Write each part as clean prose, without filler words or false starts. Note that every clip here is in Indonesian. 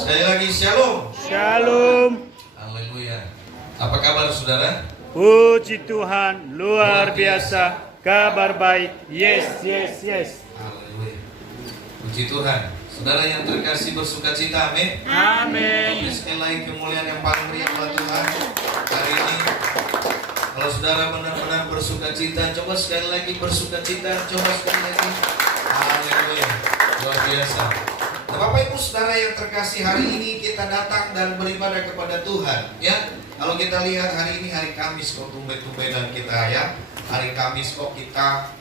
Sekali lagi shalom. Shalom. Haleluya. Apa kabar saudara? Puji Tuhan, luar biasa. Kabar baik. Yes. Haleluya. Puji Tuhan. Saudara yang terkasih bersukacita, amin. Amin. Sekali lagi kemuliaan yang paling meriah buat Tuhan hari ini. Kalau saudara benar-benar bersukacita, coba sekali lagi bersukacita, coba sekali lagi. Haleluya. Luar biasa. Nah, Bapak Ibu Saudara yang terkasih, hari ini kita datang dan beribadah kepada Tuhan. Ya, kalau kita lihat hari ini hari Kamis, kok tumben-tumbenan kita ya. Hari Kamis kok kita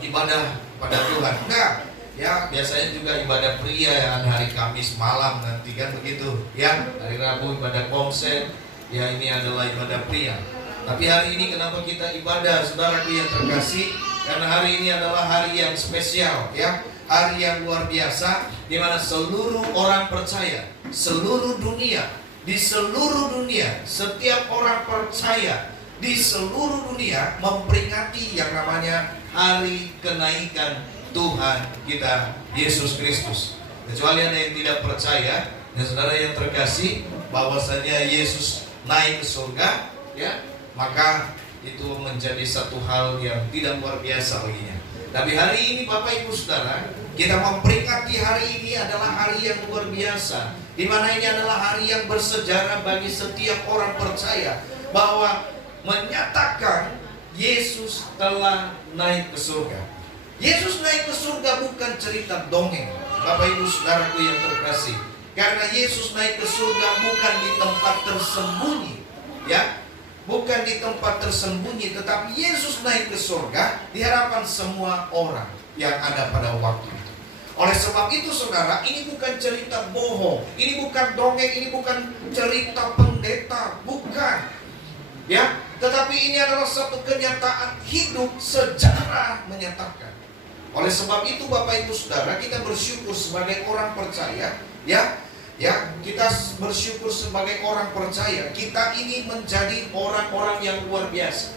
ibadah pada Tuhan. Enggak. Ya, biasanya juga ibadah pria ya, hari Kamis malam nanti kan begitu. Ya, hari Rabu ibadah komsel. Ya, ini adalah ibadah pria. Tapi hari ini kenapa kita ibadah, saudaraku yang terkasih? Karena hari ini adalah hari yang spesial, ya, hari yang luar biasa, di mana seluruh orang percaya, seluruh dunia, di seluruh dunia, setiap orang percaya di seluruh dunia memperingati yang namanya hari kenaikan Tuhan kita Yesus Kristus. Kecuali ada yang tidak percaya, dan saudara yang terkasih, bahwasanya Yesus naik ke surga, ya, maka itu menjadi satu hal yang tidak luar biasa baginya. Tapi hari ini Bapak Ibu Saudara, kita memperingati hari ini adalah hari yang luar biasa, di mana ini adalah hari yang bersejarah bagi setiap orang percaya, bahwa menyatakan Yesus telah naik ke surga. Yesus naik ke surga bukan cerita dongeng, Bapak Ibu Saudaraku yang terkasih. Karena Yesus naik ke surga bukan di tempat tersembunyi, ya, bukan di tempat tersembunyi, tetapi Yesus naik ke surga di hadapan semua orang yang ada pada waktu itu. Oleh sebab itu saudara, ini bukan cerita bohong, ini bukan dongeng, ini bukan cerita pendeta, bukan, ya, tetapi ini adalah satu kenyataan hidup, sejarah menyatakan. Oleh sebab itu Bapak Ibu Saudara, kita bersyukur sebagai orang percaya, ya, kita bersyukur sebagai orang percaya. Kita ini menjadi orang-orang yang luar biasa.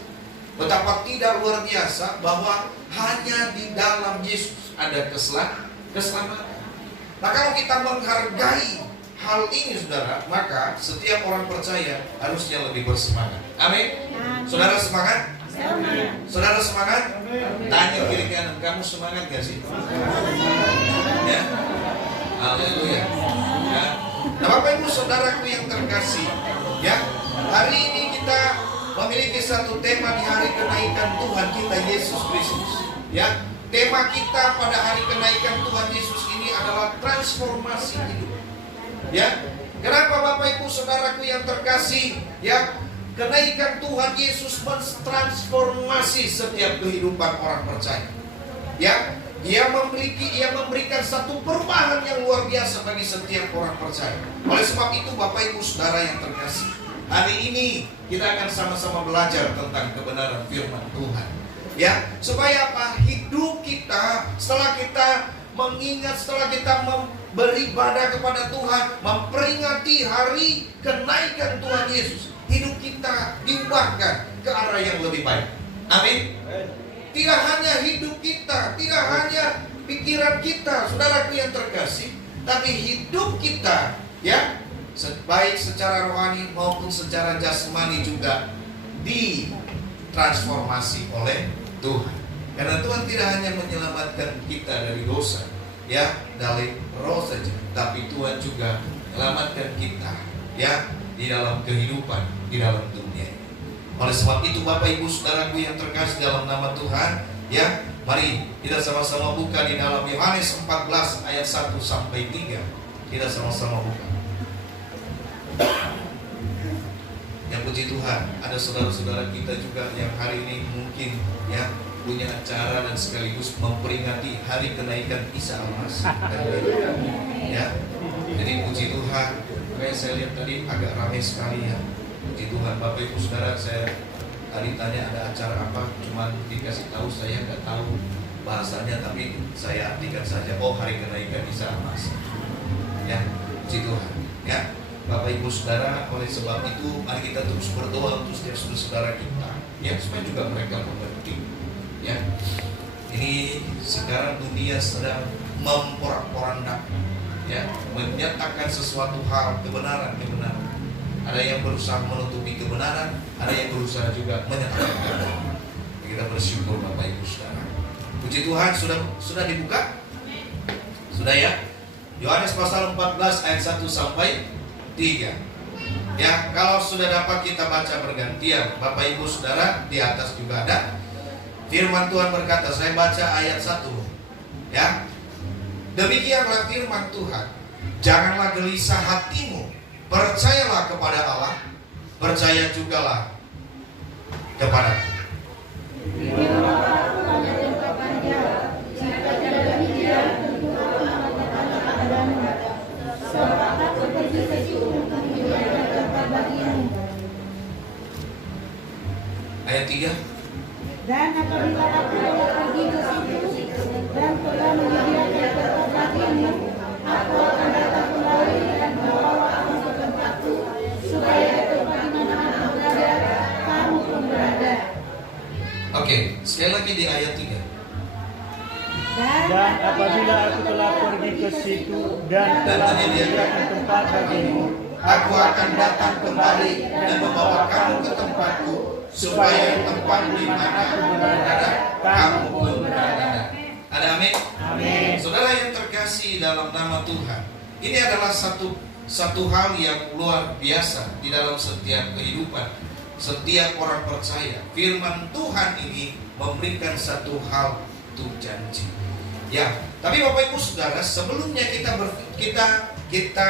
Betapa tidak luar biasa bahwa hanya di dalam Yesus ada keselamatan. Maka kalau kita menghargai hal ini saudara, maka setiap orang percaya harusnya lebih bersemangat. Amin. Saudara semangat? Saudara semangat? Tanya kiri kanan, kamu semangat gak sih? Ya. Haleluya. Ya. Nah, Bapak Ibu Saudaraku yang terkasih, ya, hari ini kita memiliki satu tema di hari kenaikan Tuhan kita Yesus Kristus. Ya, tema kita pada hari kenaikan Tuhan Yesus ini adalah transformasi hidup. Ya, kenapa Bapak Ibu Saudaraku yang terkasih? Ya, kenaikan Tuhan Yesus mentransformasi setiap kehidupan orang percaya. Ya, Dia memberikan satu perubahan yang luar biasa bagi setiap orang percaya. Oleh sebab itu Bapak Ibu Saudara yang terkasih, hari ini kita akan sama-sama belajar tentang kebenaran firman Tuhan. Ya, supaya apa? Hidup kita setelah kita mengingat, setelah kita beribadah kepada Tuhan, memperingati hari kenaikan Tuhan Yesus, hidup kita diubahkan ke arah yang lebih baik. Amin. Tidak hanya hidup kita, tidak hanya pikiran kita, saudaraku yang terkasih, tapi hidup kita, ya, baik secara rohani maupun secara jasmani juga ditransformasi oleh Tuhan. Karena Tuhan tidak hanya menyelamatkan kita dari dosa, ya, dari roh saja, tapi Tuhan juga menyelamatkan kita, ya, di dalam kehidupan, di dalam dunia. Oleh sebab itu Bapak Ibu Saudaraku yang terkasih dalam nama Tuhan, ya, mari kita sama-sama buka di dalam Yohanes 14 ayat 1 sampai 3. Kita sama-sama buka. Ya, puji Tuhan, ada saudara-saudara kita juga yang hari ini mungkin, ya, punya acara dan sekaligus memperingati hari kenaikan Isa Al-Masih. Ya, jadi puji Tuhan. Kayak saya lihat tadi agak ramai sekali, ya. Puji Tuhan. Bapak Ibu Saudara, saya tadi tanya ada acara apa, cuman dikasih tahu, saya nggak tahu bahasanya, tapi saya artikan saja, oh, hari kenaikan Isa Al-Masih. Ya, puji Tuhan. Ya, Bapak Ibu Saudara, oleh sebab itu mari kita terus berdoa untuk setiap saudara kita, ya, supaya juga mereka mengerti. Ya, ini sekarang dunia sedang memporak-porandakan, ya, menyatakan sesuatu hal kebenaran. Ada yang berusaha menutupi kebenaran, ada yang berusaha juga menyatakan kebenaran. Kita bersyukur Bapak Ibu Saudara. Puji Tuhan, sudah dibuka? Sudah ya? Yohanes pasal 14 ayat 1 sampai 3. Ya, kalau sudah dapat kita baca bergantian. Bapak Ibu Saudara, di atas juga ada. Firman Tuhan berkata, saya baca ayat 1. Ya. Demikianlah firman Tuhan. Janganlah gelisah hatimu. Percayalah kepada Allah. Percaya jugalah kepadaku. Ayat 3. Dan apabila aku pergi ke situ dan telah menyediakan tempat bagimu, aku akan datang kembali dan membawa kamu ke tempatku, supaya di tempat di mana aku berada, kamu pun berada. Oke, sekali lagi di ayat 3. Dan apabila aku telah pergi ke situ dan telah menyediakan tempat bagimu, aku akan datang kembali dan membawa kamu ke tempatku, supaya tempat di mana aku berada, kamu pun berada. Ada amin? Amin. Saudara yang terkasih dalam nama Tuhan, ini adalah satu hal yang luar biasa di dalam setiap kehidupan, setiap orang percaya. Firman Tuhan ini memberikan satu hal untuk janji. Ya, tapi Bapak Ibu Saudara, sebelumnya kita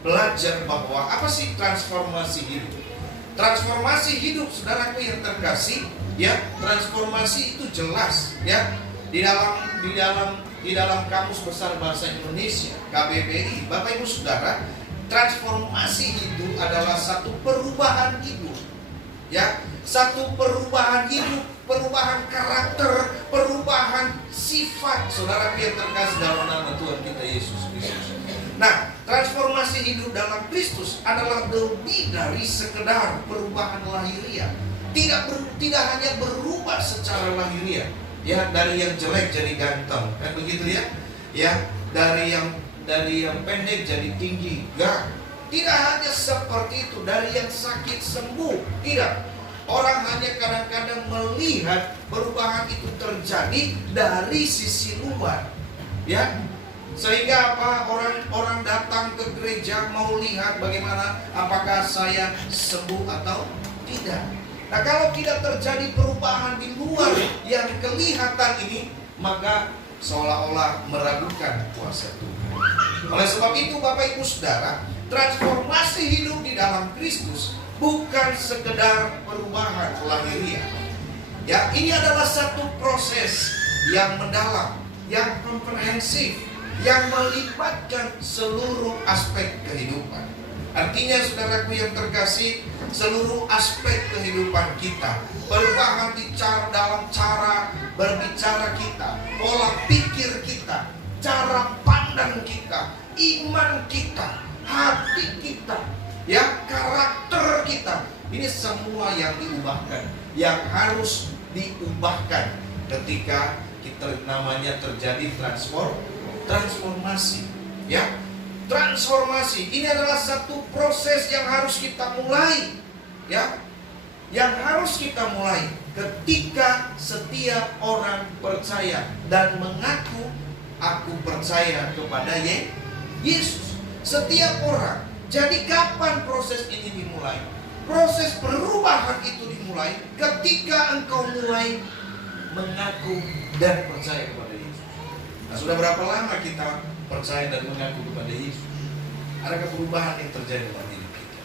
belajar bahwa apa sih transformasi hidup? Transformasi hidup, saudaraku yang terkasih, ya, transformasi itu jelas, ya, di dalam Kamus Besar Bahasa Indonesia KBBI, Bapak Ibu Saudara, transformasi itu adalah satu perubahan hidup, ya, satu perubahan hidup, perubahan karakter, perubahan sifat, saudaraku yang terkasih dalam nama Tuhan kita Yesus Kristus. Nah, transformasi hidup dalam Kristus adalah lebih dari sekedar perubahan lahiriah. Tidak hanya berubah secara lahiriah, ya, dari yang jelek jadi ganteng, kan begitu ya? Ya, dari yang pendek jadi tinggi. Tidak hanya seperti itu, dari yang sakit sembuh. Tidak. Orang hanya kadang-kadang melihat perubahan itu terjadi dari sisi luar, ya. Sehingga apa, orang datang ke gereja mau lihat bagaimana, apakah saya sembuh atau tidak. Nah, kalau tidak terjadi perubahan di luar yang kelihatan ini, maka seolah-olah meragukan kuasa Tuhan. Oleh sebab itu Bapak Ibu Saudara, transformasi hidup di dalam Kristus bukan sekedar perubahan lahiriah. Ya, ini adalah satu proses yang mendalam, yang komprehensif, yang melibatkan seluruh aspek kehidupan. Artinya saudaraku yang terkasih, seluruh aspek kehidupan kita, perubahan dalam cara berbicara kita, pola pikir kita, cara pandang kita, iman kita, hati kita, ya, karakter kita. Ini semua yang diubahkan, yang harus diubahkan ketika kita namanya terjadi transformasi, ya. Transformasi ini adalah satu proses yang harus kita mulai, ya. Yang harus kita mulai ketika setiap orang percaya dan mengaku, aku percaya kepada Yesus. Setiap orang. Jadi kapan proses ini dimulai? Proses perubahan itu dimulai ketika engkau mulai mengaku dan percaya kepada Yesus. Nah, sudah berapa lama kita percaya dan mengaku kepada Yesus? Adakah perubahan yang terjadi dalam hidup kita?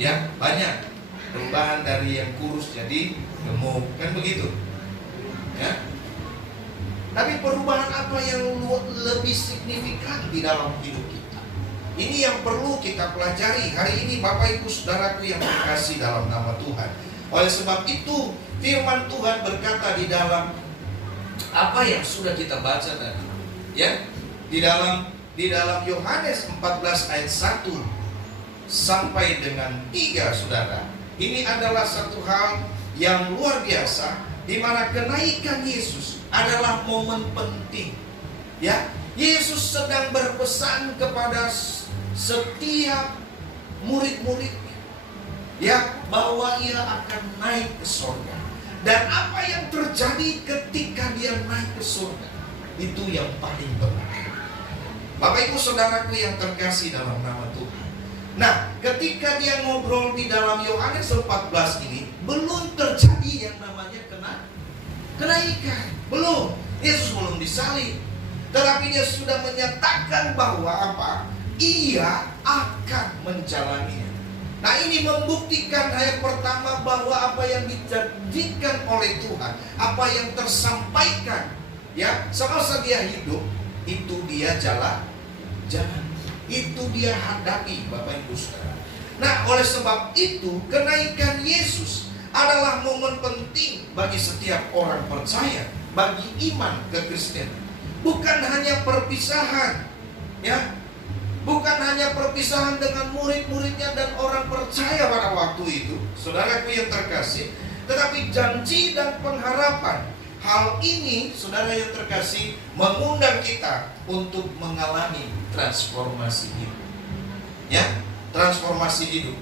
Ya, banyak. Perubahan dari yang kurus jadi gemuk, kan begitu? Ya. Tapi perubahan apa yang lebih signifikan di dalam hidup kita? Ini yang perlu kita pelajari hari ini, Bapak Ibu Saudaraku yang terkasih dalam nama Tuhan. Oleh sebab itu, firman Tuhan berkata di dalam apa yang sudah kita baca tadi, ya, di dalam Yohanes 14 ayat 1 sampai dengan 3, saudara. Ini adalah satu hal yang luar biasa, di mana kenaikan Yesus adalah momen penting, ya. Yesus sedang berpesan kepada setiap murid-muridnya, ya, bahwa ia akan naik ke surga. Dan apa yang terjadi ketika dia naik ke surga, itu yang paling penting. Bapak Ibu Saudaraku yang terkasih dalam nama Tuhan. Nah, ketika dia ngobrol di dalam Yohanes 14 ini, belum terjadi yang namanya kenaikan. Belum. Yesus belum disalib. Tetapi dia sudah menyatakan bahwa apa? Ia akan menjalaninya. Nah, ini membuktikan yang pertama bahwa apa yang dijanjikan oleh Tuhan, apa yang tersampaikan, ya, semasa dia hidup, itu dia jalan. Itu dia hadapi, Bapak Ibu Saudara. Nah, oleh sebab itu, kenaikan Yesus adalah momen penting bagi setiap orang percaya, bagi iman kekristenan. Bukan hanya perpisahan, ya, bukan hanya perpisahan dengan murid-muridnya dan orang percaya pada waktu itu, saudaraku yang terkasih, tetapi janji dan pengharapan. Hal ini, saudara yang terkasih, mengundang kita untuk mengalami transformasi hidup. Ya, transformasi hidup.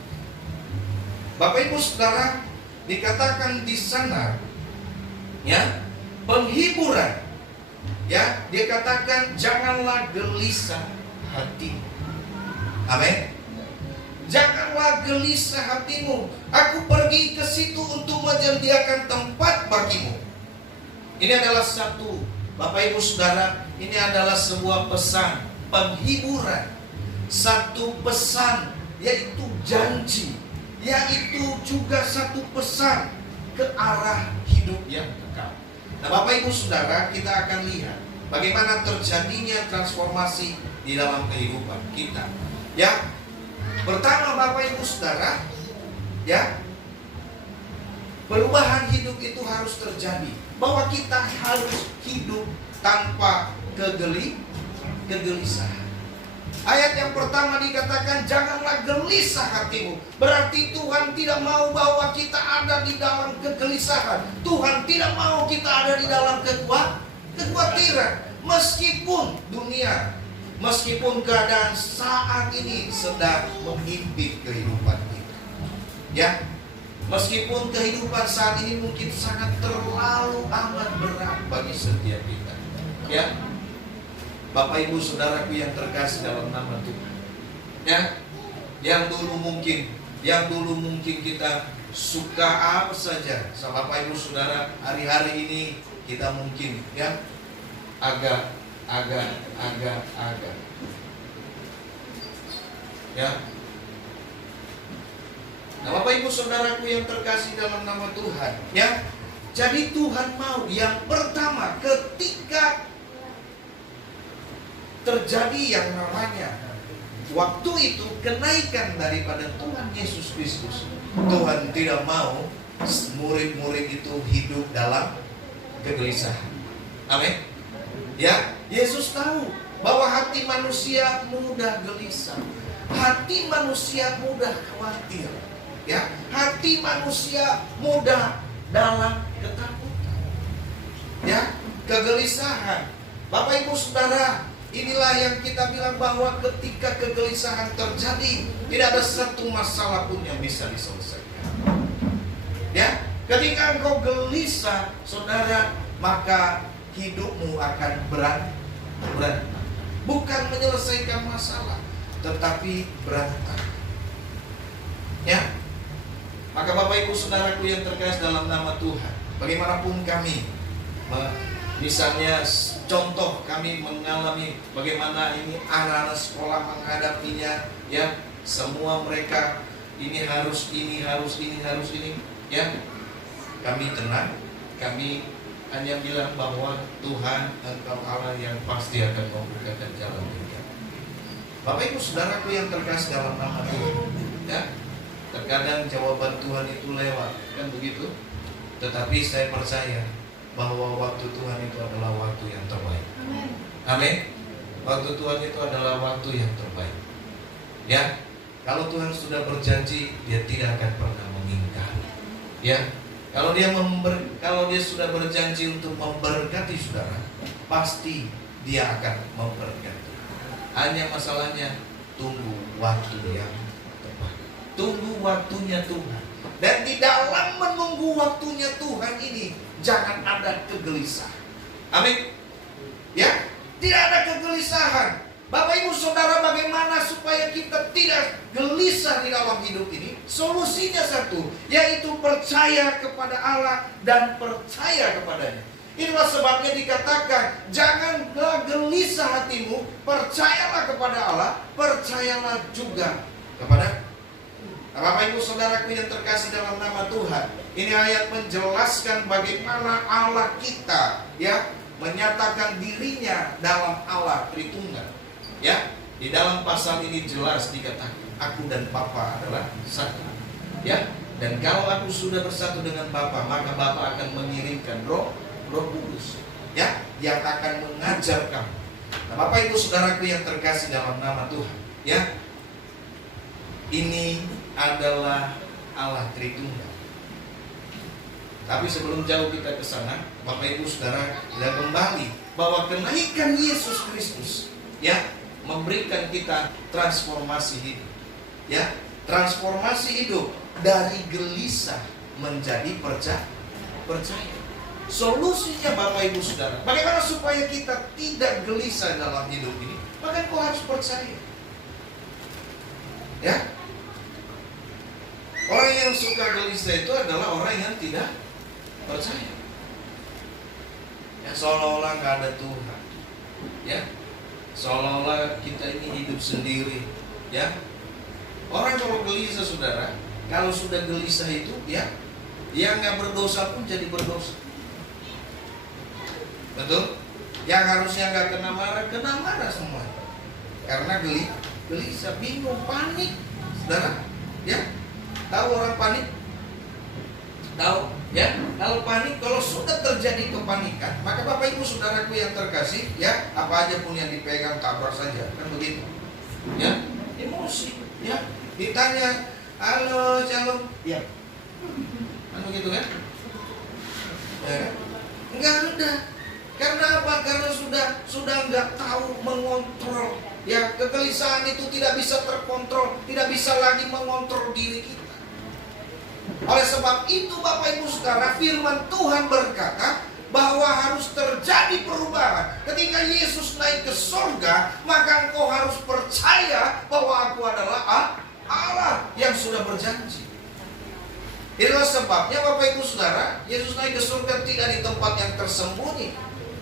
Bapak Ibu Saudara, dikatakan di sana, ya, penghiburan. Ya, dia katakan janganlah gelisah hatimu. Amin. Janganlah gelisah hatimu. Aku pergi ke situ untuk menyediakan tempat bagimu. Ini adalah satu, Bapak Ibu Saudara, ini adalah sebuah pesan penghiburan. Satu pesan, yaitu janji, yaitu juga satu pesan ke arah hidup yang kekal. Nah, Bapak Ibu Saudara, kita akan lihat bagaimana terjadinya transformasi di dalam kehidupan kita. Ya, pertama Bapak Ibu Saudara, ya, perubahan hidup itu harus terjadi. Bahwa kita harus hidup tanpa kegelisahan. Ayat yang pertama dikatakan janganlah gelisah hatimu. Berarti Tuhan tidak mau bahwa kita ada di dalam kegelisahan. Tuhan tidak mau kita ada di dalam kekhawatiran. Meskipun dunia, meskipun keadaan saat ini sedang menghimpit kehidupan kita, ya, meskipun kehidupan saat ini mungkin sangat terlalu amat berat bagi setiap kita, ya, Bapak Ibu Saudaraku yang terkasih dalam nama Tuhan, ya, yang dulu mungkin kita suka apa saja, sama Bapak Ibu Saudara, hari-hari ini kita mungkin, ya, agak, ya. Nah, Bapak Ibu Saudaraku yang terkasih dalam nama Tuhan, ya. Jadi Tuhan mau yang pertama ketika terjadi yang namanya waktu itu kenaikan daripada Tuhan Yesus Kristus, Tuhan tidak mau murid-murid itu hidup dalam kegelisahan. Amin. Ya, Yesus tahu bahwa hati manusia mudah gelisah, hati manusia mudah khawatir, ya, hati manusia mudah dalam ketakutan, ya, kegelisahan. Bapak Ibu Saudara, inilah yang kita bilang bahwa ketika kegelisahan terjadi, tidak ada satu masalah pun yang bisa diselesaikan. Ya, ketika engkau gelisah, saudara, maka hidupmu akan berat. Bukan menyelesaikan masalah, tetapi berantakan. Ya. Maka Bapak Ibu Saudaraku yang terkasih dalam nama Tuhan, bagaimanapun kami, misalnya contoh kami mengalami bagaimana ini anak-anak sekolah menghadapinya, ya, semua mereka ini harus ini, ya, kami tenang, kami hanya bilang bahwa Tuhan Engkau Allah yang pasti akan membukakan jalan kita. Bapak Ibu Saudaraku yang terkasih dalam nama Tuhan, ya, terkadang jawaban Tuhan itu lewat, kan begitu? Tetapi saya percaya bahwa waktu Tuhan itu adalah waktu yang terbaik. Amin. Waktu Tuhan itu adalah waktu yang terbaik. Ya, kalau Tuhan sudah berjanji, Dia tidak akan pernah mengingkari. Ya, kalau Dia sudah berjanji untuk memberkati saudara, pasti Dia akan memperganti. Hanya masalahnya tunggu waktu yang tepat. Tunggu waktunya Tuhan. Dan di dalam menunggu waktunya Tuhan ini, jangan ada kegelisahan. Amin. Ya, tidak ada kegelisahan. Bapak Ibu Saudara, bagaimana supaya kita tidak gelisah di dalam hidup ini? Solusinya satu, yaitu percaya kepada Allah dan percaya kepadanya. Itulah sebabnya dikatakan, janganlah gelisah hatimu, percayalah kepada Allah, percayalah juga kepada Bapak Ibu Saudaraku yang terkasih dalam nama Tuhan. Ini ayat menjelaskan bagaimana Allah kita ya menyatakan dirinya dalam Allah Tritunggal. Ya, di dalam pasal ini jelas dikatakan, aku dan Bapa adalah satu. Ya, dan kalau aku sudah bersatu dengan Bapa, maka Bapa akan mengirimkan Roh Kudus, ya, yang akan mengajar kamu. Nah, Bapak Ibu Saudaraku yang terkasih dalam nama Tuhan, ya, ini adalah Allah Tritunggal. Tapi sebelum jauh kita ke sana, Bapak Ibu Saudara, kita kembali bahwa kenaikan Yesus Kristus, ya, memberikan kita transformasi hidup. Ya, transformasi hidup dari gelisah menjadi percaya. Solusinya Bapak Ibu Saudara, bagaimana supaya kita tidak gelisah dalam hidup ini? Maka kau harus percaya. Ya. Orang yang suka gelisah itu adalah orang yang tidak percaya. Ya, seolah-olah nggak ada Tuhan. Ya. Seolah-olah kita ini hidup sendiri. Ya. Orang kalau gelisah Saudara, kalau sudah gelisah itu ya, yang nggak berdosa pun jadi berdosa. Betul? Yang harusnya nggak kena marah semua. Karena gelisah, bingung, panik, Saudara. Ya, tahu orang panik? Tahu? Ya, kalau panik, kalau sudah terjadi kepanikan, maka Bapak Ibu Saudaraku yang terkasih, ya, apa aja pun yang dipegang tabrak saja, kan begitu? Ya, emosi, ya. Ditanya, halo, shalom, ya, kan begitu kan? Ya, enggak ada. Karena apa? Karena sudah nggak tahu mengontrol. Ya, kegelisahan itu tidak bisa terkontrol, tidak bisa lagi mengontrol diri kita. Oleh sebab itu Bapak Ibu Saudara, firman Tuhan berkata bahwa harus terjadi perubahan. Ketika Yesus naik ke surga, maka engkau harus percaya bahwa aku adalah Allah yang sudah berjanji. Itulah sebabnya Bapak Ibu Saudara, Yesus naik ke surga tidak di tempat yang tersembunyi,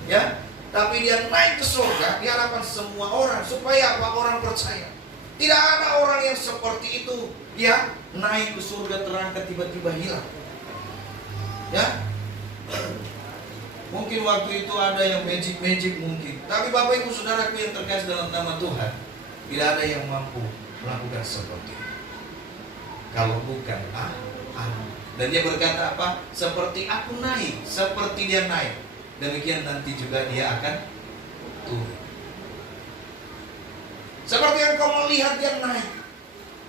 ya, tapi dia naik ke surga di hadapan semua orang supaya apa? Orang percaya. Tidak ada orang yang seperti itu, ya, naik ke surga terangkat tiba-tiba hilang. Ya, mungkin waktu itu ada yang magic mungkin, tapi Bapak Ibu Saudaraku yang terkasih dalam nama Tuhan, tidak ada yang mampu melakukan seperti itu kalau bukan Allah. Dan dia berkata apa? Seperti aku naik, seperti dia naik, demikian nanti juga dia akan turun. Seperti yang kau melihat dia naik,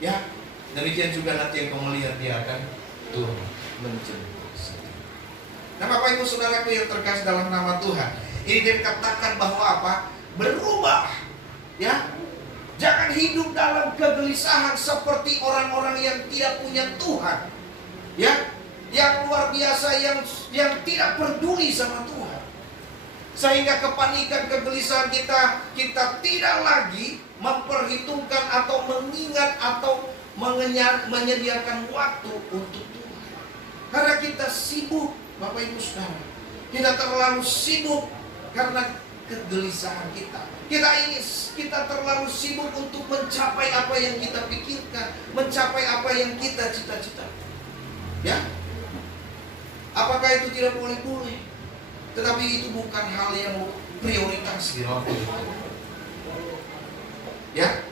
ya, demikian juga nanti yang kau melihat dia akan turun menjemput. Nah, Bapak Ibu Saudaraku yang terkasih dalam nama Tuhan, ini dia katakan bahwa apa? Berubah, ya. Jangan hidup dalam kegelisahan seperti orang-orang yang tidak punya Tuhan, ya, yang luar biasa, yang tidak peduli sama Tuhan, sehingga kepanikan, kegelisahan kita tidak lagi memperhitungkan atau mengingat atau menyediakan waktu untuk Tuhan. Karena kita sibuk, Bapak Ibu Saudara, kita terlalu sibuk karena kegelisahan kita. Kita terlalu sibuk untuk mencapai apa yang kita pikirkan, mencapai apa yang kita cita-cita. Ya, apakah itu tidak boleh? Tetapi itu bukan hal yang prioritas di dalam hidup. Ya,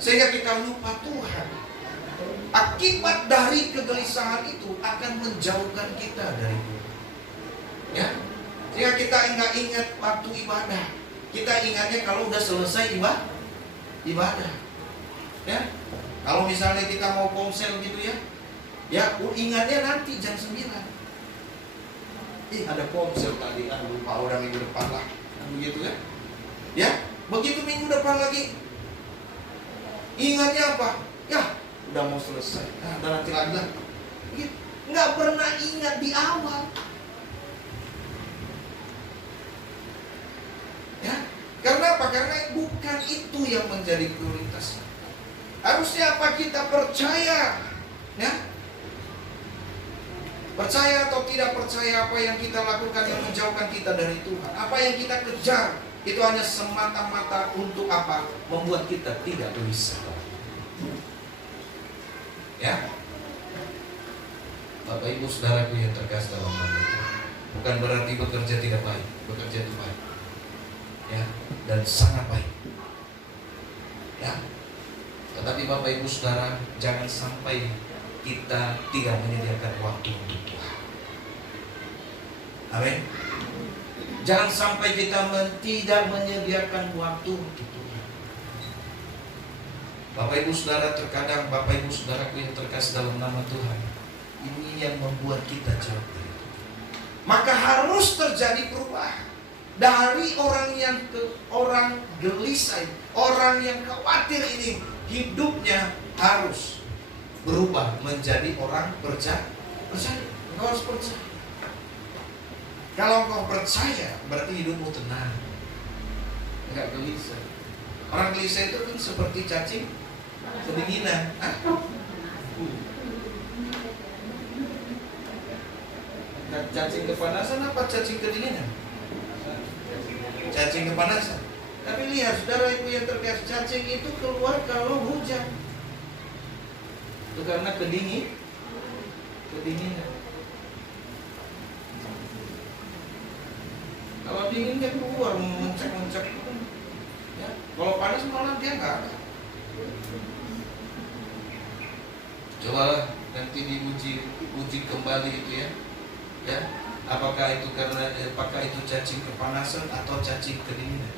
sehingga kita lupa Tuhan. Akibat dari kegelisahan itu akan menjauhkan kita dari Tuhan. Ya, sehingga kita enggak ingat waktu ibadah. Kita ingatnya kalau udah selesai ibadah. Ya, kalau misalnya kita mau komsel gitu ya, ingatnya nanti jam 9. Ada komsel tadi, lupa orang minggu depan lah, begitu kan? Begitu minggu depan lagi, ingatnya apa? Ya, udah mau selesai. Nah, udah nanti lagi lah. Nggak pernah ingat di awal. Ya, karena apa? Karena bukan itu yang menjadi prioritas. Harusnya apa? Kita percaya, ya. Percaya atau tidak percaya, apa yang kita lakukan yang menjauhkan kita dari Tuhan, apa yang kita kejar, itu hanya semata-mata untuk apa? Membuat kita tidak gelisah. Ya, Bapak Ibu Saudaraku yang terkasih dalam nama Tuhan, bukan berarti bekerja tidak baik, bekerja itu baik, ya, dan sangat baik, ya. Tetapi Bapak Ibu Saudara, jangan sampai kita tidak menyediakan waktu untuk Tuhan. Amin. Jangan sampai kita tidak menyediakan waktu untuk Tuhan. Bapak Ibu Saudara, terkadang Bapak Ibu Saudaraku yang terkasih dalam nama Tuhan, ini yang membuat kita jauh dari Tuhan. Maka harus terjadi perubahan dari orang yang orang gelisah, orang yang khawatir ini, hidupnya harus berubah menjadi orang percaya. Engkau harus percaya. Kalau engkau percaya, berarti hidupmu tenang, enggak gelisah. Orang gelisah itu kan seperti cacing kedinginan. Cacing kepanasan apa cacing kedinginan? Cacing kepanasan. Tapi lihat saudara ibu yang terkasih, cacing itu keluar kalau hujan. Itu karena kedinginan. Kalau dingin dia keluar mencek-mencek. Ya. Kalau panas malah dia nggak ada. Cobalah nanti diuji kembali itu ya. Ya, apakah itu cacing kepanasan atau cacing kedinginan?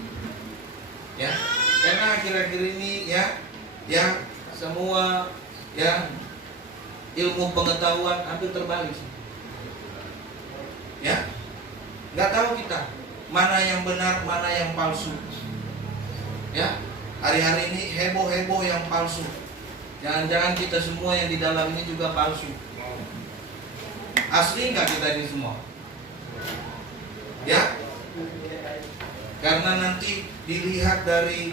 Ya, karena akhir-akhir ini ya semua ya ilmu pengetahuan hampir terbalik. Ya, nggak tahu kita mana yang benar, mana yang palsu. Ya, hari-hari ini heboh-heboh yang palsu. Jangan-jangan kita semua yang di dalam ini juga palsu. Asli nggak kita ini semua? Ya, karena nanti dilihat dari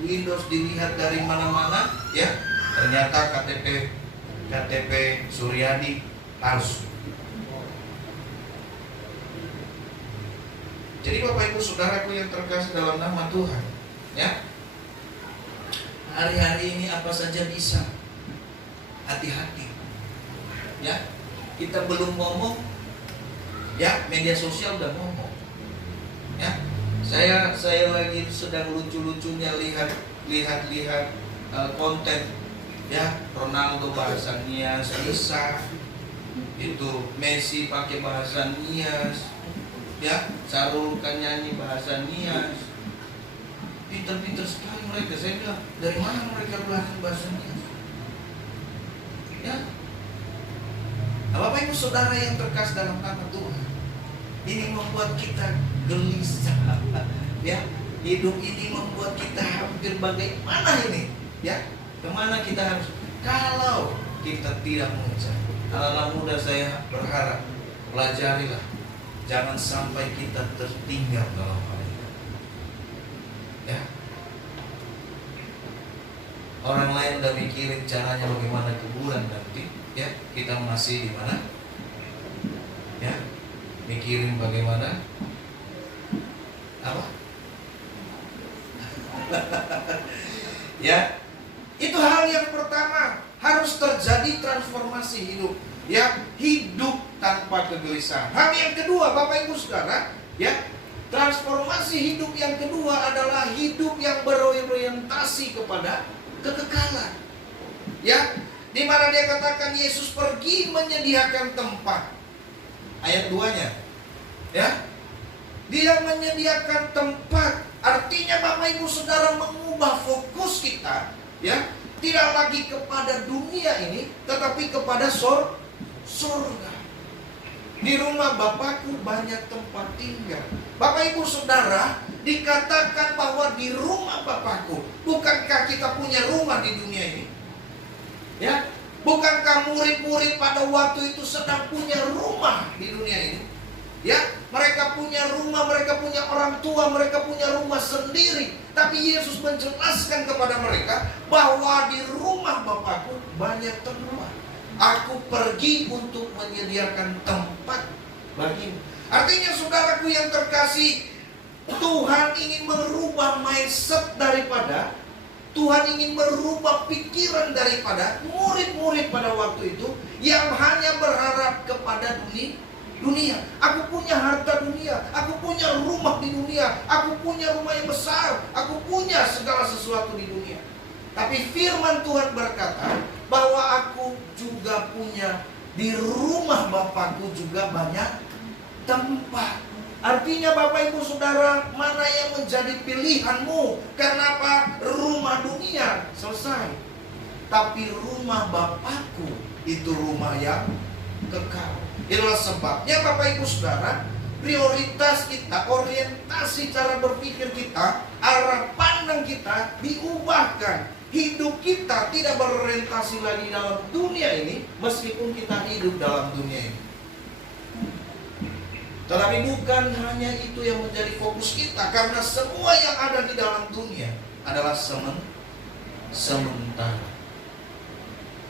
Windows, dilihat dari mana-mana, ya ternyata KTP Suryadi palsu. Jadi Bapak Ibu Saudaraku yang terkasih dalam nama Tuhan, ya, hari-hari ini apa saja bisa. Hati-hati, ya. Kita belum ngomong, ya media sosial udah ngomong, ya. Saya lagi sedang lucu-lucunya lihat konten, ya, Ronaldo bahasa Nias, itu Messi pakai bahasa Nias, ya, Sarul kan nyanyi bahasa Nias. Pinter-pinter sekali mereka. Saya bilang, dari mana mereka belajar bahasa Nias? Ya. Nah, Bapak Ibu Saudara yang terkasih dalam nama Tuhan, ini membuat kita gelisah. Ya, hidup ini membuat kita hampir bagaimana ini? Ya, kemana kita harus? Kalau kita tidak mengejar, anak-anak muda saya berharap pelajarilah, jangan sampai kita tertinggal dalam hal ini. Ya, orang lain udah mikirin caranya bagaimana kuburan nanti, ya kita masih di mana? Ya, mikirin bagaimana? Apa? Ya, itu hal yang pertama, harus terjadi transformasi hidup. Ya, hidup tanpa kegelisahan. Hal yang kedua, Bapak Ibu Saudara, ya, transformasi hidup yang kedua adalah hidup yang berorientasi kepada kekekalan. Ya, di mana dia katakan Yesus pergi menyediakan tempat. Ayat 2-nya. Ya. Dia menyediakan tempat. Artinya Bapak Ibu Saudara mengubah fokus kita, ya, tidak lagi kepada dunia ini, tetapi kepada surga. Di rumah Bapakku banyak tempat tinggal. Bapak Ibu Saudara, dikatakan bahwa di rumah Bapakku. Bukankah kita punya rumah di dunia ini? Ya, bukankah murid-murid pada waktu itu sedang punya rumah di dunia ini? Ya, mereka punya rumah, mereka punya orang tua, mereka punya rumah sendiri. Tapi Yesus menjelaskan kepada mereka bahwa di rumah Bapakku banyak tempat. Aku pergi untuk menyediakan tempat bagimu. Artinya saudaraku yang terkasih, Tuhan ingin merubah mindset daripada, Tuhan ingin merubah pikiran daripada murid-murid pada waktu itu yang hanya berharap kepada dunia. Aku punya harta dunia, aku punya rumah di dunia, aku punya rumah yang besar, aku punya segala sesuatu di dunia. Tapi firman Tuhan berkata bahwa aku juga punya, di rumah Bapakku juga banyak tempat. Artinya Bapak Ibu Saudara, mana yang menjadi pilihanmu? Kenapa? Rumah dunia selesai, tapi rumah Bapakku itu rumah yang kekal. Itulah sebabnya Bapak Ibu Saudara, prioritas kita, orientasi cara berpikir kita, arah pandang kita diubahkan. Hidup kita tidak berorientasi lagi dalam dunia ini, meskipun kita hidup dalam dunia ini. Tetapi bukan hanya itu yang menjadi fokus kita, karena semua yang ada di dalam dunia adalah sementara.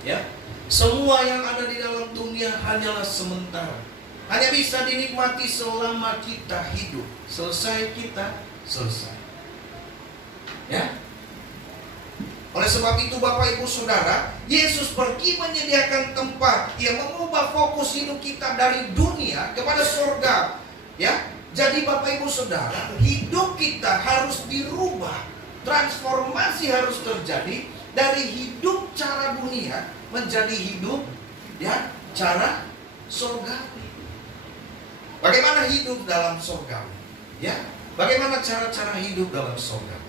Ya, semua yang ada di dalam dunia hanyalah sementara. Hanya bisa dinikmati selama kita hidup. Selesai kita, selesai. Ya. Oleh sebab itu Bapak Ibu Saudara, Yesus pergi menyediakan tempat yang mengubah fokus hidup kita dari dunia kepada surga. Ya, jadi Bapak Ibu Saudara, hidup kita harus dirubah. Transformasi harus terjadi dari hidup cara dunia menjadi hidup ya cara surgawi. Bagaimana hidup dalam surgawi? Ya, bagaimana cara-cara hidup dalam surgawi?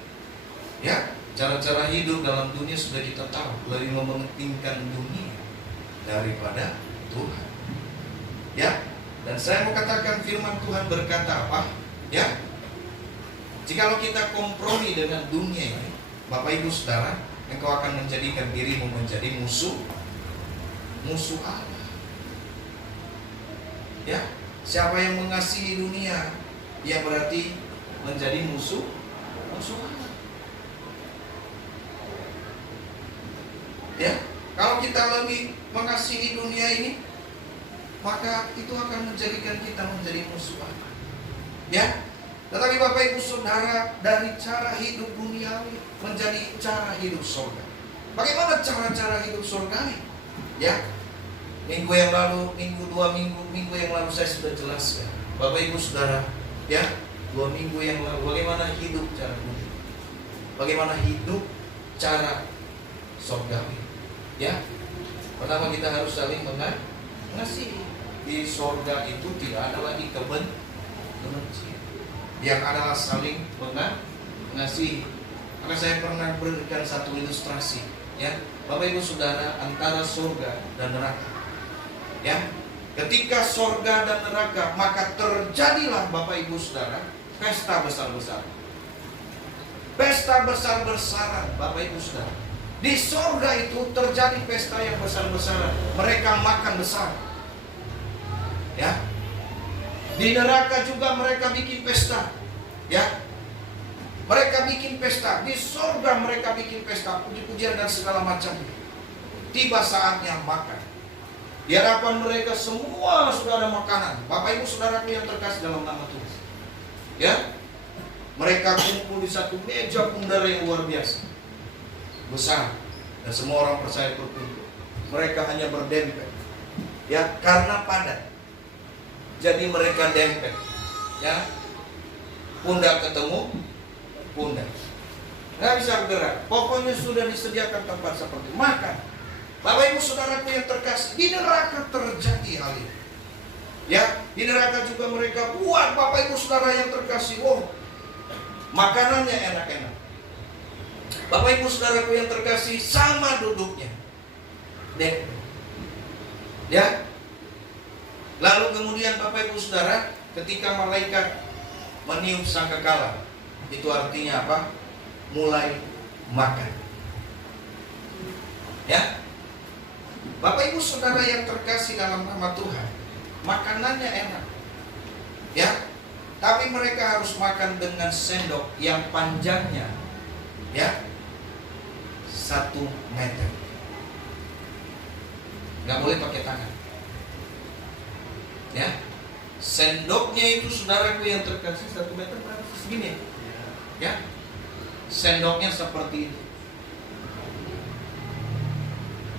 Ya, cara-cara hidup dalam dunia sudah kita tahu, lebih mementingkan dunia daripada Tuhan. Ya, dan saya mau katakan firman Tuhan berkata apa? Ya, jikalau kita kompromi dengan dunia ini, Bapak Ibu Saudara, engkau akan menjadikan dirimu menjadi musuh Allah. Ya, siapa yang mengasihi dunia, dia berarti menjadi musuh Allah. Ya, kalau kita lebih mengasihi dunia ini, maka itu akan menjadikan kita menjadi musuh Allah. Ya, tetapi Bapak Ibu Saudara, dari cara hidup duniawi menjadi cara hidup surga. Bagaimana cara-cara hidup surgawi? Ya, minggu yang lalu, minggu yang lalu saya sudah jelaskan. Bapak Ibu Saudara, ya, 2 minggu yang lalu bagaimana hidup cara dunia, bagaimana hidup cara surgawi. Ya, pertama kita harus saling mengasihi. Di surga itu tidak ada lagi kebencian. Yang adalah saling mengasihi. Karena saya pernah berikan satu ilustrasi, ya, Bapak Ibu Saudara, antara surga dan neraka. Ya, ketika surga dan neraka, maka terjadilah Bapak Ibu Saudara pesta besar-besaran. Pesta besar-besaran Bapak Ibu Saudara. Di surga itu terjadi pesta yang besar-besaran. Mereka makan besar. Ya. Di neraka juga mereka bikin pesta. Ya. Mereka bikin pesta. Di surga mereka bikin pesta, puji-pujian dan segala macam. Tiba saatnya makan. Di hadapan mereka semua sudah ada makanan. Bapak Ibu Saudaraku yang terkasih dalam nama Tuhan. Ya. Mereka kumpul di satu meja pundar yang luar biasa, besar, dan semua orang percaya berkumpul. Mereka hanya berdempet, ya, karena padat. Jadi mereka dempet, ya, pundak ketemu pundak, nggak bisa bergerak. Pokoknya sudah disediakan tempat seperti makan. Bapak Ibu Saudaraku yang terkasih, di neraka terjadi hal ini. Ya, di neraka juga mereka buat, Bapak Ibu Saudara yang terkasih, makanannya enak-enak. Bapak Ibu Saudaraku yang terkasih, sama duduknya. Ya. Lalu kemudian Bapak Ibu Saudara, ketika malaikat meniup sangkakala, Itu artinya apa? Mulai makan. Ya, Bapak Ibu Saudara yang terkasih dalam nama Tuhan, makanannya enak, ya. Tapi mereka harus makan dengan sendok yang panjangnya, ya, 1 meter. Nggak boleh pakai tangan, ya. Sendoknya itu, saudaraku yang terkasih, 1 meter berapa? Segini, ya. Sendoknya seperti itu.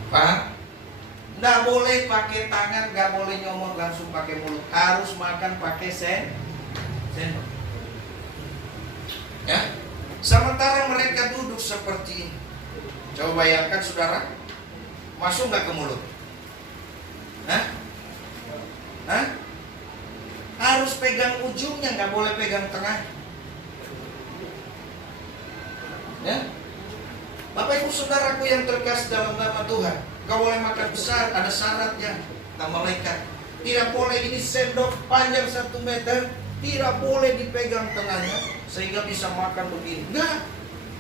Paham? Nggak boleh pakai tangan, nggak boleh nyomot langsung pakai mulut. Harus makan pakai sendok. Ya. Sementara mereka duduk seperti ini. Coba bayangkan saudara, masuk nggak ke mulut? Hah? Hah? Harus pegang ujungnya, nggak boleh pegang tengah. Ya. Bapak Ibu Saudaraku yang terkasih dalam nama Tuhan, nggak boleh makan besar, ada syaratnya. Nah, malaikat tidak boleh ini sendok panjang 1 meter, tidak boleh dipegang tengahnya sehingga bisa makan begini. Enggak,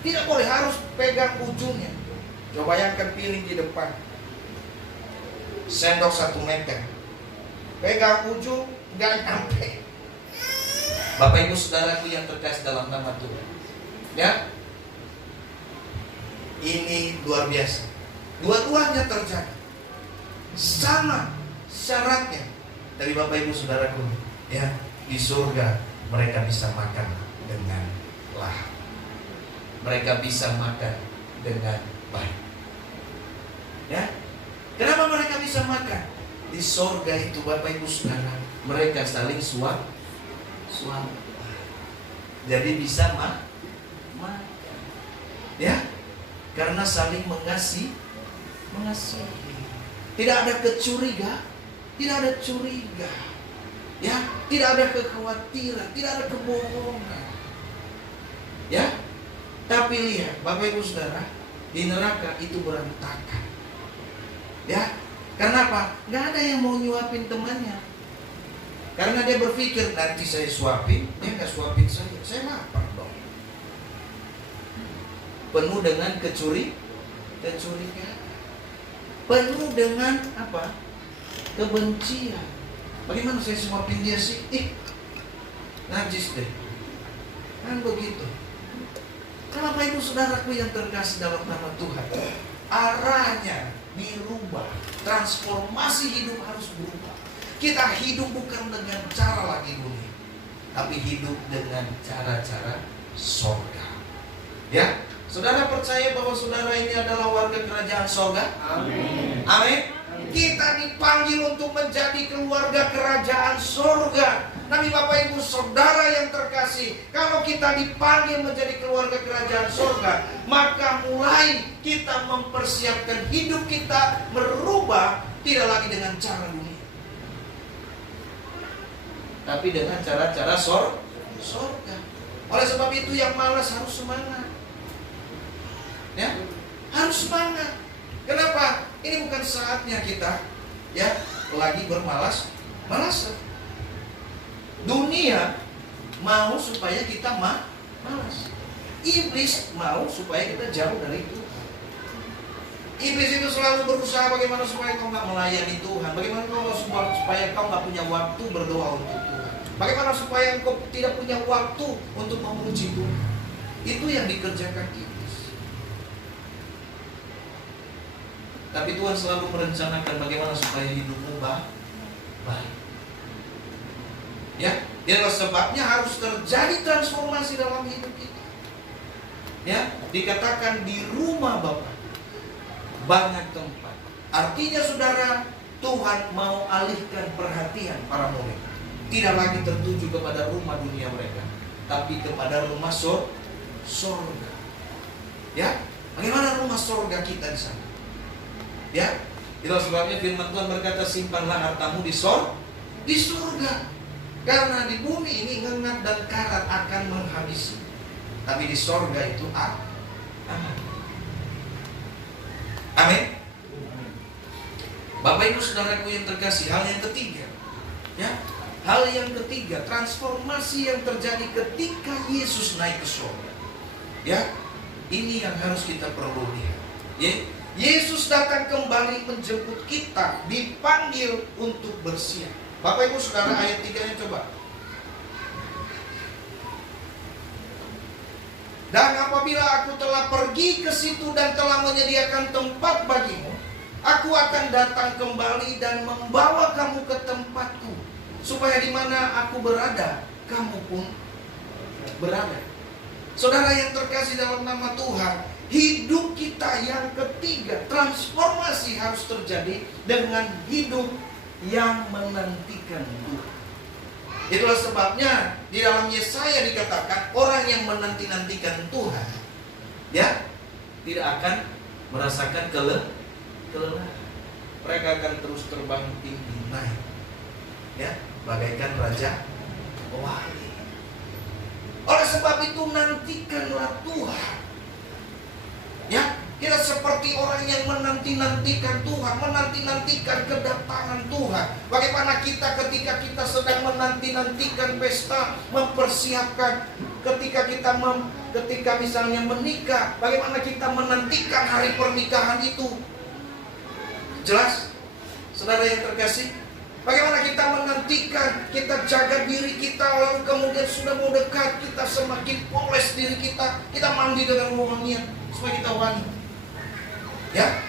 tidak boleh, harus pegang ujungnya. Coba bayangkan piring di depan, sendok 1 meter, pegang ujung nggak nyampe. Bapak Ibu Saudaraku yang terkasih dalam nama Tuhan, ya, ini luar biasa. Dua-duanya terjadi sama syaratnya dari Bapak Ibu Saudaraku, ya. Di surga mereka bisa makan dengan lahap. Mereka bisa makan dengan baik. Ya. Kenapa mereka bisa makan? Di surga itu Bapak Ibu Saudara, mereka saling suap. Jadi bisa makan. Ya. Karena saling mengasihi. Tidak ada kecurigaan, tidak ada curiga. Ya, tidak ada kekhawatiran, tidak ada kebohongan. Ya. Tapi lihat Bapak Ibu Saudara, di neraka itu berantakan. Ya. Kenapa? Nggak ada yang mau nyuapin temannya. Karena dia berpikir nanti saya suapin, dia nggak suapin saya lapar dong. Penuh dengan kecurigaan. Penuh dengan apa? Kebencian. Bagaimana saya suapin dia sih? Najis deh. Kan begitu. Kenapa Ibu Saudaraku yang terkasih dalam nama Tuhan? Arahnya dirubah. Transformasi hidup harus berubah. Kita hidup bukan dengan cara lagi dunia, tapi hidup dengan cara-cara surga. Ya, saudara percaya bahwa saudara ini adalah warga kerajaan surga? Amin. Amin. Kita dipanggil untuk menjadi keluarga kerajaan surga. Tapi Bapak Ibu Saudara yang terkasih, kalau kita dipanggil menjadi keluarga kerajaan surga, maka mulai kita mempersiapkan hidup kita merubah, tidak lagi dengan cara dunia, tapi dengan cara-cara surga. Oleh sebab itu yang malas harus semangat. Ya, harus semangat. Kenapa? Ini bukan saatnya kita ya lagi bermalas-malasan. Dunia mau supaya kita malas. Iblis mau supaya kita jauh dari itu. Iblis itu selalu berusaha bagaimana supaya kau nggak melayani Tuhan, bagaimana supaya kau nggak punya waktu berdoa untuk Tuhan, bagaimana supaya kau tidak punya waktu untuk memuji Tuhan. Itu yang dikerjakan iblis. Tapi Tuhan selalu merencanakan bagaimana supaya hidupmu baik. Ya, itulah sebabnya harus terjadi transformasi dalam hidup kita. Ya, dikatakan di rumah Bapa banyak tempat. Artinya saudara, Tuhan mau alihkan perhatian para murid. Tidak lagi tertuju kepada rumah dunia mereka, tapi kepada rumah surga. Ya, bagaimana rumah surga kita di sana? Ya, itulah sebabnya firman Tuhan berkata, simpanlah hartamu di surga. Karena di bumi ini ngengat dan karat akan menghabisi, tapi di surga itu aman. Amin. Bapak Ibu Saudaraku yang terkasih, hal yang ketiga, ya, Hal yang ketiga, transformasi yang terjadi ketika Yesus naik ke surga. Ya, ini yang harus kita perlu lihat. Ya, Yesus datang kembali menjemput kita, dipanggil untuk bersiap. Bapak Ibu Saudara, ayat 3-nya coba. Dan apabila aku telah pergi ke situ dan telah menyediakan tempat bagimu, aku akan datang kembali dan membawa kamu ke tempatku, supaya di mana aku berada, kamu pun berada. Saudara yang terkasih dalam nama Tuhan, hidup kita yang ketiga, transformasi harus terjadi dengan hidup yang menantikan Tuhan. Itulah sebabnya di dalam Yesaya dikatakan orang yang menanti-nantikan Tuhan, ya, tidak akan merasakan kelelahan. Mereka akan terus terbang tinggi naik, ya, bagaikan raja wali. Oleh sebab itu nantikanlah Tuhan. Ya, kita seperti orang yang menanti-nantikan Tuhan, menanti-nantikan kedatangan Tuhan. Bagaimana kita ketika kita sedang menanti-nantikan pesta, mempersiapkan ketika misalnya menikah, bagaimana kita menantikan hari pernikahan itu? Jelas? Saudara yang terkasih, bagaimana kita menantikan, kita jaga diri kita, lalu kemudian sudah mau dekat, kita semakin poles diri kita, kita mandi dengan wangian supaya kita wangi. Ya,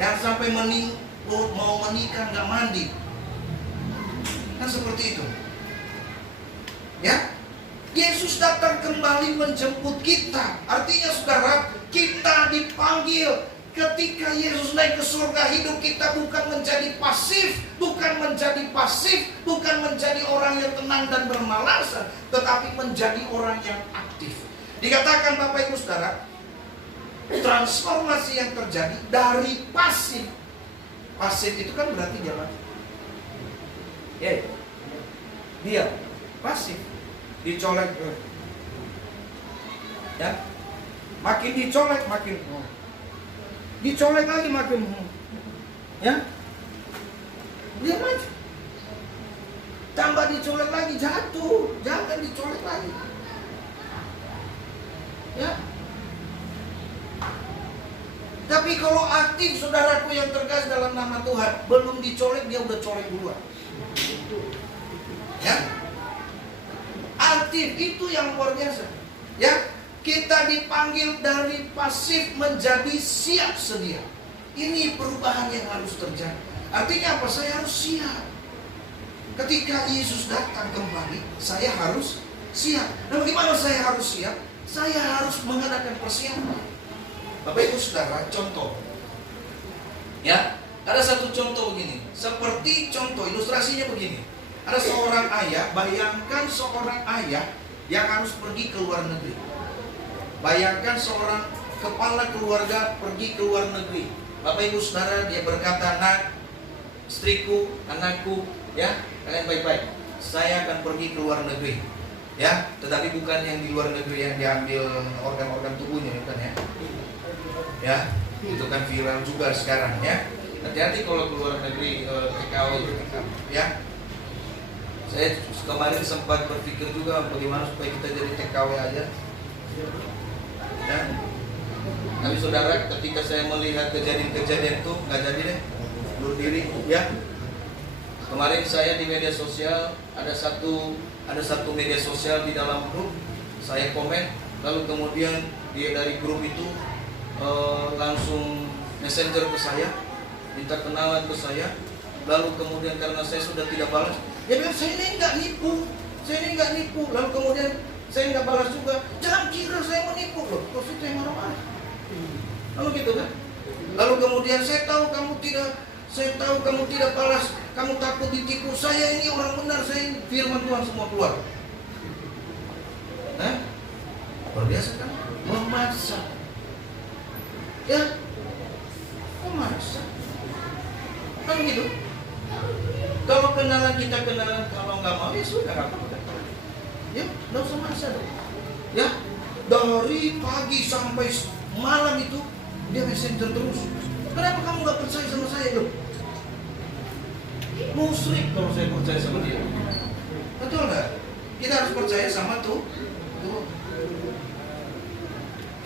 jangan sampai mau menikah nggak mandi, kan seperti itu. Ya, Yesus datang kembali menjemput kita. Artinya saudara, kita dipanggil. Ketika Yesus naik ke surga, hidup kita bukan menjadi pasif, bukan menjadi orang yang tenang dan bermalasan, tetapi menjadi orang yang aktif. Dikatakan Bapak Ibu Saudara, transformasi yang terjadi dari pasif. Pasif itu kan berarti dia mati. Ya, dia pasif, dicolek. Ya, makin dicolek makin dicolek lagi makin, ya, dia mati. Tambah dicolek lagi jatuh, jangan dicolek lagi. Ya. Tapi kalau aktif, saudaraku yang terkasih dalam nama Tuhan, belum dicolek dia udah colek duluan. Ya, aktif itu yang luar biasa. Ya, kita dipanggil dari pasif menjadi siap sedia. Ini perubahan yang harus terjadi. Artinya apa? Saya harus siap. Ketika Yesus datang kembali, saya harus siap. Nah, bagaimana saya harus siap? Saya harus mengadakan persiapan. Bapak Ibu Saudara, contoh. Ya, ada satu contoh begini. Seperti contoh ilustrasinya begini. Ada seorang ayah, bayangkan seorang ayah yang harus pergi ke luar negeri. Bayangkan seorang kepala keluarga pergi ke luar negeri. Bapak Ibu Saudara, dia berkata, "Nak, istriku, anakku, ya, kalian baik-baik. Saya akan pergi ke luar negeri." Ya, tetapi bukan yang di luar negeri yang diambil organ-organ tubuhnya, bukan ya. Ya, itu kan viral juga sekarang ya. Hati-hati kalau keluar negeri TKW ya. Saya kemarin sempat berpikir juga bagaimana supaya kita jadi TKW aja. Ya. Tapi saudara, ketika saya melihat kejadian-kejadian itu nggak jadi deh, bunuh diri ya. Kemarin saya di media sosial ada satu media sosial di dalam grup, saya komen, lalu kemudian dia dari grup itu langsung messenger ke saya, minta kenalan ke saya. Lalu kemudian karena saya sudah tidak balas, dia bilang saya ini nggak nipu. Lalu kemudian saya nggak balas juga. Jangan kira saya menipu loh, terus saya marah-marah. Lalu gitu kan. Lalu kemudian saya tahu kamu tidak balas, kamu takut ditipu. Saya ini orang benar, saya ini firman Tuhan semua keluar. Luar biasa kan? Memaksa. Ya, memaksa. Kan gitu. Kalau kenalan kita kenalan, kalau nggak mau ya sudah nggak apa-apa. Ya, nggak usah maksa dong. Ya, dari pagi sampai malam itu dia messenger terus. Kenapa kamu nggak percaya sama saya loh? Musyrik kalau saya percaya sama dia. Betul nggak? Kita harus percaya sama tuh.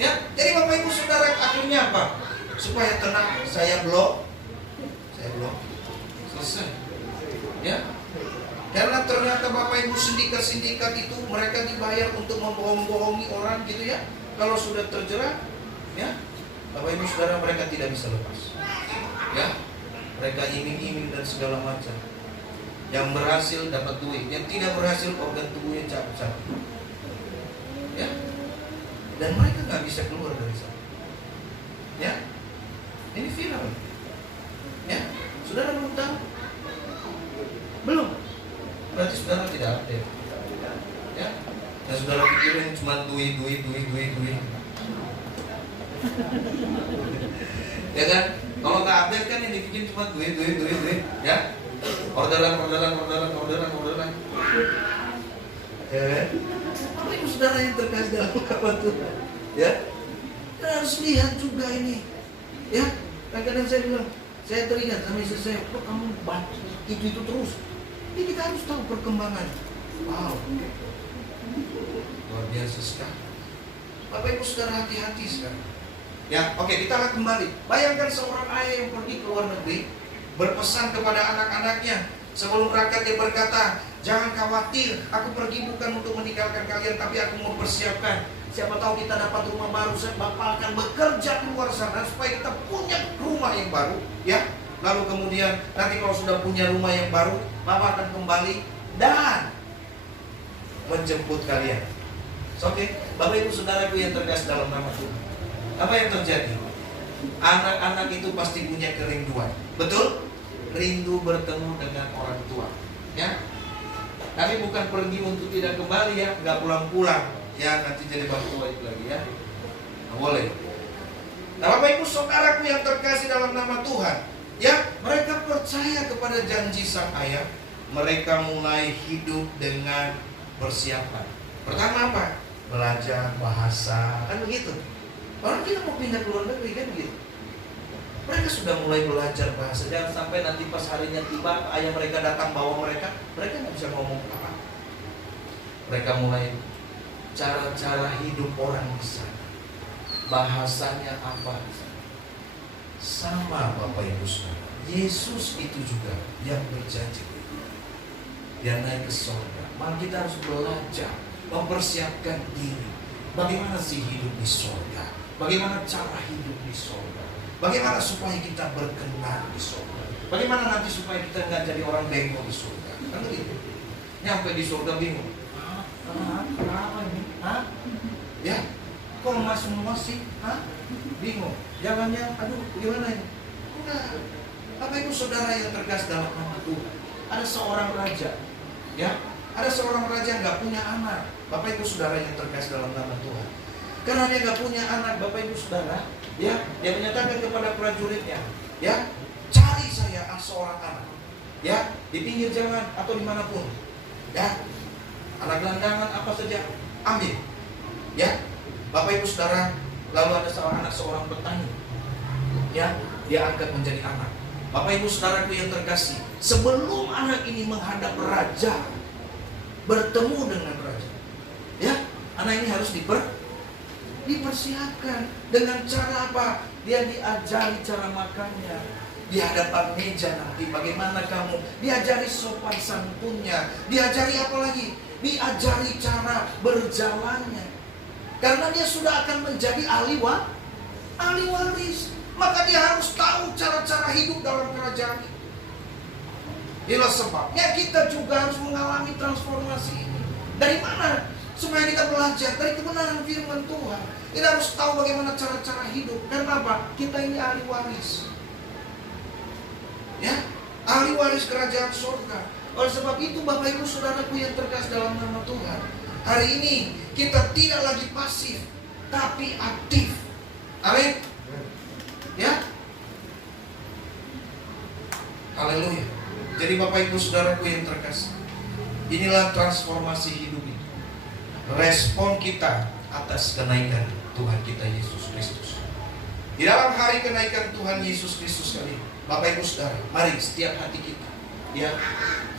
Ya, jadi Bapak Ibu Saudara, akhirnya apa? Supaya tenang, saya blok, selesai. Ya, karena ternyata Bapak Ibu sindikat-sindikat itu mereka dibayar untuk membohong-bohongi orang gitu ya. Kalau sudah terjerat, ya, Bapak Ibu Saudara, mereka tidak bisa lepas. Ya, mereka iming-iming dan segala macam. Yang berhasil dapat duit, yang tidak berhasil organ tubuhnya cabut-cabut. Ya, dan mereka nggak bisa keluar dari sana. Ya, ini viral. Ya, saudara belum tahu? Belum. Berarti saudara tidak update. Ya, dan saudara pikirin cuma duit. Ya kan? Kalau nggak update kan yang dibikin cuma duit. Ya, orderan. Apa itu saudara yang terkasih dalam nama Tuhan? Ya, kita harus lihat juga ini. Ya, kadang-kadang saya bilang, saya teringat sama istri saya, kok kamu baca itu terus? Jadi kita harus tahu perkembangan. Wow, luar biasa sekali. Bapak Ibu Saudara, hati-hati sekarang. Ya, oke, kita akan kembali. Bayangkan seorang ayah yang pergi ke luar negeri, berpesan kepada anak-anaknya. Sebelum berangkat dia berkata, jangan khawatir, aku pergi bukan untuk meninggalkan kalian, tapi aku mau persiapkan. Siapa tahu kita dapat rumah baru, saya Bapak akan bekerja di luar sana supaya kita punya rumah yang baru, ya. Lalu kemudian nanti kalau sudah punya rumah yang baru, Bapak akan kembali dan menjemput kalian. Oke, Bapak Ibu Saudaraku yang terkasih dalam nama Tuhan. Apa yang terjadi? Anak-anak itu pasti punya kerinduan, betul? Rindu bertemu dengan orang tua, ya. Tapi bukan pergi untuk tidak kembali ya, nggak pulang-pulang, ya nanti jadi bangku wajib lagi ya, nggak boleh. Nah, Bapak Ibu Saudaraku yang terkasih dalam nama Tuhan, ya, mereka percaya kepada janji sang ayah. Mereka mulai hidup dengan persiapan. Pertama apa? Belajar bahasa, kan begitu. Orang kita mau pindah ke luar negeri kan begitu. Mereka sudah mulai belajar bahasa. Jangan sampai nanti pas harinya tiba, ayah mereka datang bawa mereka nggak bisa ngomong apa. Mereka mulai cara-cara hidup orang di sana, bahasanya apa di sana. Sama Bapak Ibu Saudara, Yesus itu juga yang berjanji dia naik ke surga. Maka kita harus belajar mempersiapkan diri. Bagaimana sih hidup di surga? Bagaimana cara hidup di surga? Bagaimana supaya kita berkenan di surga? Bagaimana nanti supaya kita nggak jadi orang bengkok di surga? Kan begitu. Nyampe di surga bingung. Kenapa ini? Ya, kok emas semua sih? Bingung. Jalannya, aduh, gimana ini? Enggak. Bapak Ibu Saudara yang terkasih dalam nama Tuhan, ada seorang raja, ya, ada seorang raja nggak punya anak. Bapak Ibu Saudara yang terkasih dalam nama Tuhan, karena dia nggak punya anak, Bapak Ibu Saudara, ya, dia menyatakan kepada prajuritnya, ya, cari saya seorang anak, ya, di pinggir jalan atau dimanapun, ya, anak gelandangan apa saja, ambil, ya. Bapak Ibu Saudara, lalu ada seorang petani, ya, dia angkat menjadi anak. Bapak Ibu Saudaraku yang terkasih, sebelum anak ini menghadap raja, bertemu dengan raja, ya, anak ini harus dipersiapkan dengan cara apa? Dia diajari cara makannya di hadapan meja nanti. Bagaimana kamu? Diajari sopan santunnya. Diajari apa lagi? Diajari cara berjalannya. Karena dia sudah akan menjadi ahli waris. Maka dia harus tahu cara-cara hidup dalam kerajaan. Inilah sebabnya kita juga harus mengalami transformasi ini. Dari mana? Supaya kita belajar dari kebenaran firman Tuhan. Kita harus tahu bagaimana cara-cara hidup. Karena apa? Kita ini ahli waris. Ya, ahli waris kerajaan surga. Oleh sebab itu Bapak Ibu Saudaraku yang terkasih dalam nama Tuhan, hari ini kita tidak lagi pasif, tapi aktif. Amin. Ya. Haleluya. Jadi Bapak Ibu Saudaraku yang terkasih, inilah transformasi hidup itu. Respon kita atas kenaikan Tuhan kita Yesus Kristus. Di dalam hari kenaikan Tuhan Yesus Kristus kali ini, Bapak Ibu Saudara, mari setiap hati kita ya,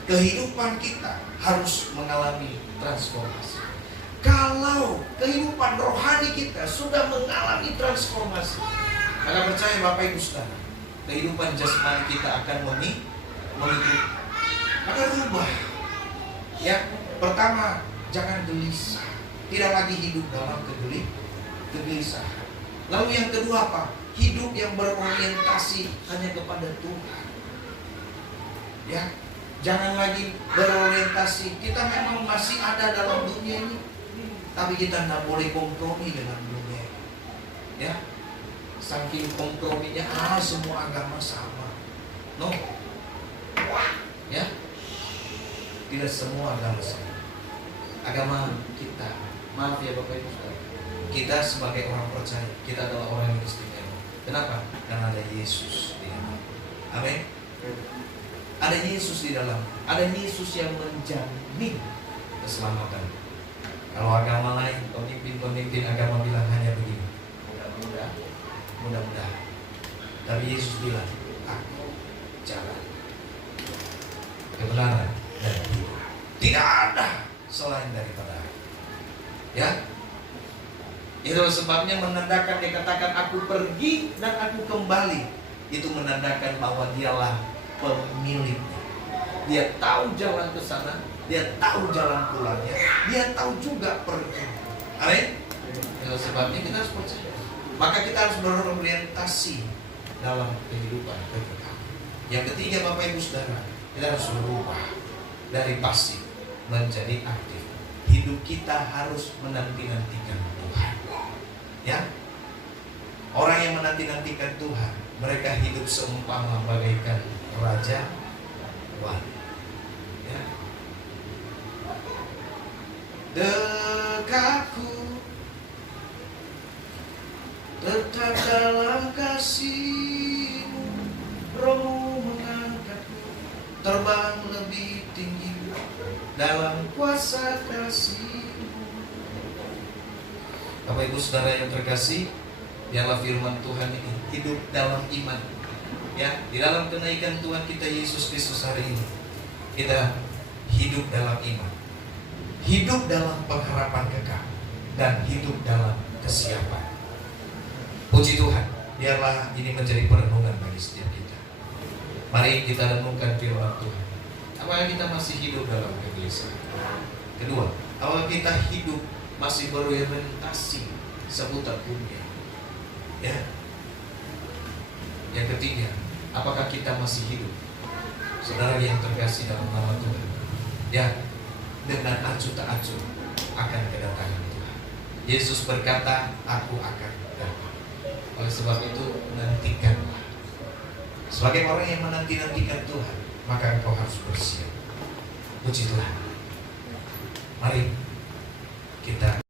kehidupan kita harus mengalami transformasi. Kalau kehidupan rohani kita sudah mengalami transformasi, maka percaya Bapak Ibu Saudara, kehidupan jasmani kita akan mengikuti. Maka rubah. Ya, pertama, jangan gelisah. Tidak lagi hidup dalam kegelisahan. Lalu yang kedua apa? Hidup yang berorientasi hanya kepada Tuhan. Ya, jangan lagi berorientasi. Kita memang masih ada dalam dunia ini, tapi kita tidak boleh kompromi dengan dunia. Ya, saking komprominya, semua agama sama. No, ya, tidak semua agama sama. Agama kita, maaf ya Bapak Ibu Saudara, kita sebagai orang percaya, kita adalah orang yang istimewa. Kenapa? Karena ada Yesus di dalam. Amin. Ada Yesus di dalam. Ada Yesus yang menjamin keselamatan. Kalau agama lain, pemimpin agama bilang hanya begini, mudah-mudahan. Tapi Yesus bilang, aku jalan, kebenaran dan hidup. Tidak ada selain daripada aku. Ya, itu sebabnya menandakan dikatakan aku pergi dan aku kembali. Itu menandakan bahwa dialah pemiliknya. Dia tahu jalan ke sana, dia tahu jalan pulangnya, dia tahu juga pergi. Amin. Itu sebabnya kita harus percaya. Maka kita harus berorientasi dalam kehidupan kekal. Yang ketiga Bapak Ibu Saudara, kita harus berubah dari pasif menjadi aktif. Hidup kita harus menanti-nantikan Tuhan. Ya, orang yang menanti-nantikan Tuhan, mereka hidup seumpama bagaikan raja wali. Ya. Dekatku tetap dalam kasih-Mu, Roh-Mu mengangkatku terbang lebih tinggi dalam kuasa kasih-Mu. Bapak Ibu Saudara yang terkasih, biarlah firman Tuhan ini hidup dalam iman. Ya, di dalam kenaikan Tuhan kita Yesus Kristus hari ini, kita hidup dalam iman, hidup dalam pengharapan kekal, dan hidup dalam kesiapan. Puji Tuhan, biarlah ini menjadi perenungan bagi setiap kita. Mari kita renungkan firman Tuhan. Apakah kita masih hidup dalam kegelisahan? Kedua, apakah kita hidup masih berorientasi seputar dunia? Ya. Yang ketiga, apakah kita masih hidup, saudara yang terkasih dalam nama Tuhan, ya, dengan acuh tak acuh akan kedatangan Tuhan. Yesus berkata, aku akan datang. Oleh sebab itu, nantikanlah. Sebagai orang yang menanti-nantikan Tuhan, maka engkau harus bersiap. Puji Tuhan. Mari